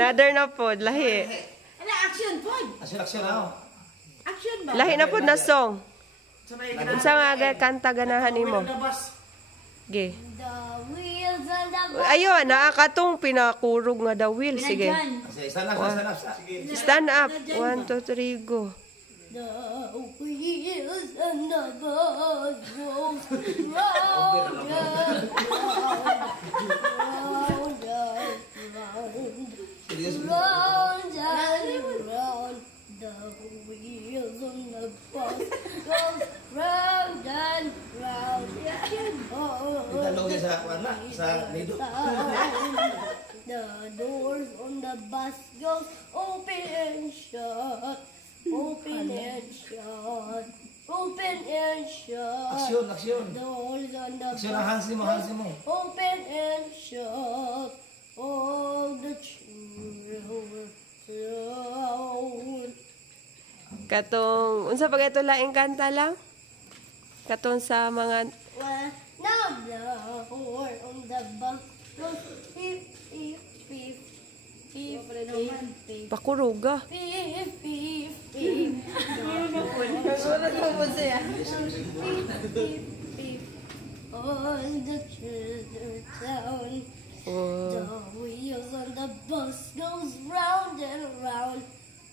Another na po, lahi. Ano, action po? Action ako. Action ba? Lahi na po na song. Unsa nga kanta ganahan nimo? Ge. Ayo, nakakatong pinakurog nga the wheel. Sige. Stand up. 1, 2, 3, go. The wheels and the bus goes round and round, round and round. The wheels on the bus goes round and round. The doors on the bus goes open and shut. Open and shut. Open and shut. Action. Doors on the Action ang hands mo. open and shut. All the children down. Katong unsa pa ito laing kanta lang? Katong sa mga Now the horn on the bus goes beep beep beep. Beep beep beep. pakuruga. Beep beep beep. On the children town. The wheels on the bus goes round and round,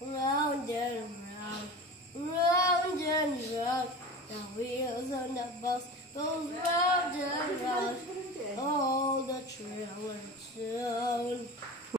round and round, round and round. The wheels on the bus goes round and round,